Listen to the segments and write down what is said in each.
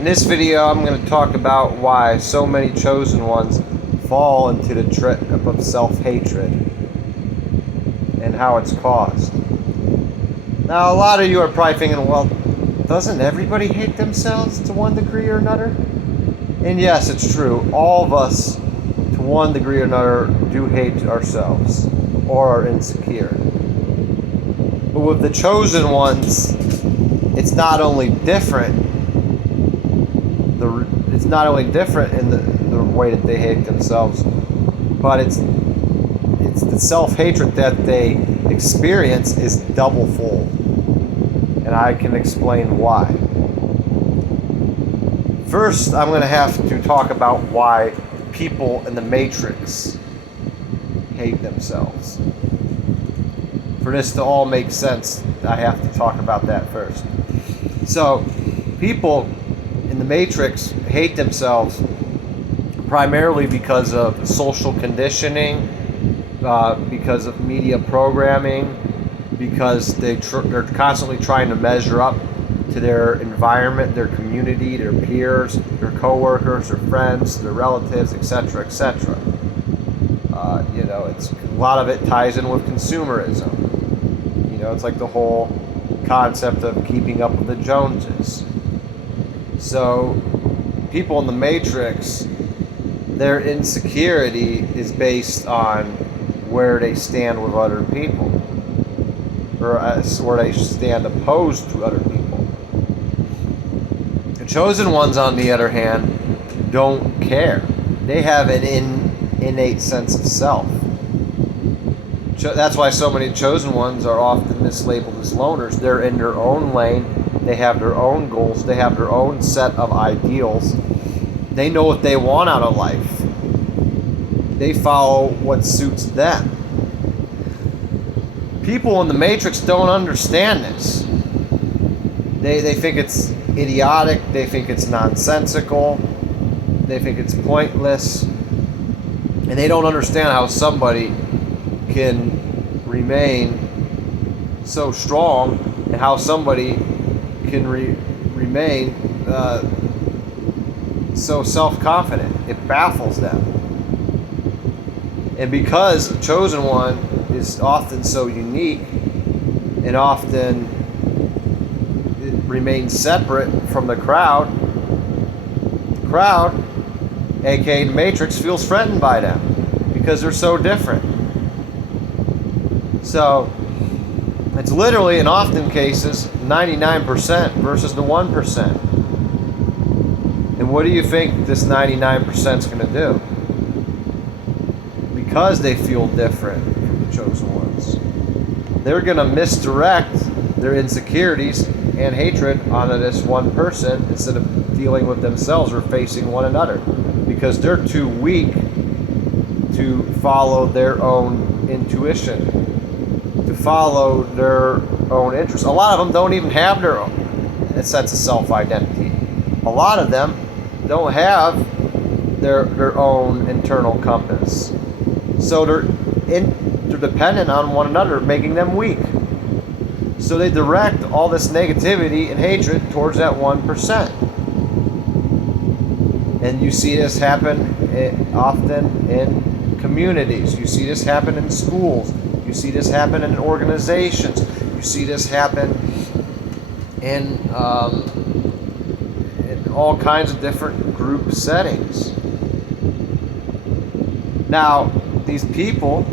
In this video, I'm going to talk about why so many chosen ones fall into the trap of self-hatred and how it's caused. Now, a lot of you are probably thinking, well, doesn't everybody hate themselves to one degree or another? And yes, it's true. All of us, to one degree or another, do hate ourselves or are insecure. But with the chosen ones, it's not only different. It's not only different in the way that they hate themselves, but it's the self-hatred that they experience is double-fold. And I can explain why. First, I'm going to have to talk about why people in the Matrix hate themselves. For this to all make sense, I have to talk about that first. So, people in the Matrix hate themselves primarily because of social conditioning, because of media programming, because they're constantly trying to measure up to their environment, their community, their peers, their coworkers, their friends, their relatives, etc., etc. It's a lot of it ties in with consumerism. It's like the whole concept of keeping up with the Joneses. So, people in the Matrix, their insecurity is based on where they stand with other people, or where they stand opposed to other people. The chosen ones, on the other hand, don't care. They have an innate sense of self. That's why so many chosen ones are often mislabeled as loners. They're in their own lane. They have their own goals. They have their own set of ideals. They know what they want out of life. They follow what suits them. People in the Matrix don't understand this. They think it's idiotic. They think it's nonsensical. They think it's pointless. And they don't understand how somebody can remain so strong and how somebody can remain so self-confident. It baffles them. And because the chosen one is often so unique and often it remains separate from the crowd, aka the Matrix, feels threatened by them because they're so different. So it's literally, in often cases, 99% versus the 1%. And what do you think this 99% is going to do? Because they feel different from the chosen ones, they're going to misdirect their insecurities and hatred onto this one person instead of dealing with themselves or facing one another, because they're too weak to follow their own intuition, to follow their own interests. A lot of them don't even have their own sense of self-identity. A lot of them don't have their own internal compass. So they're dependent on one another, making them weak. So they direct all this negativity and hatred towards that 1%. And you see this happen often in communities. You see this happen in schools. You see this happen in organizations. You see this happen in all kinds of different group settings. Now, these people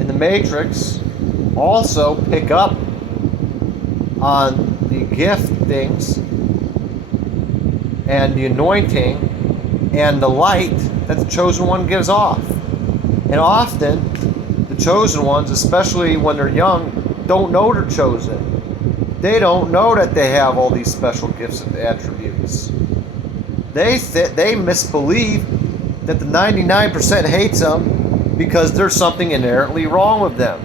in the Matrix also pick up on the giftings and the anointing and the light that the chosen one gives off. And often, the chosen ones, especially when they're young, don't know they're chosen. They don't know that they have all these special gifts and attributes. They misbelieve that the 99% hates them because there's something inherently wrong with them.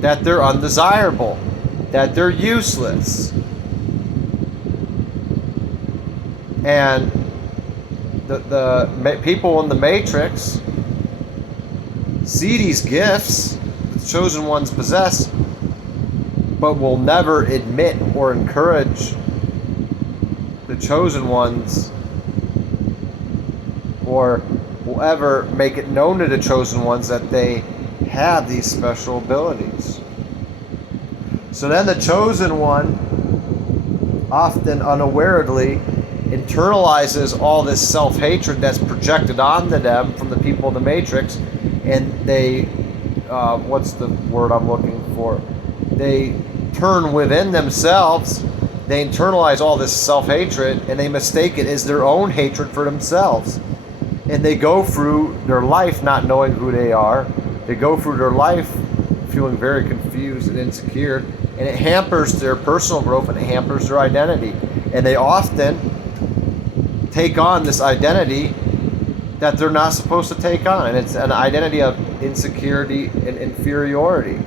That they're undesirable. That they're useless. And the people in the Matrix see these gifts the chosen ones possess, but will never admit or encourage the chosen ones, or whoever, make it known to the chosen ones that they have these special abilities. So then the chosen one, often unawarely, internalizes all this self-hatred that's projected onto them from the people in the Matrix, and they, what's the word I'm looking for? They turn within themselves, they internalize all this self-hatred, and they mistake it as their own hatred for themselves. And they go through their life not knowing who they are. They go through their life feeling very confused and insecure, and it hampers their personal growth and it hampers their identity. And they often take on this identity that they're not supposed to take on, and it's an identity of insecurity and inferiority.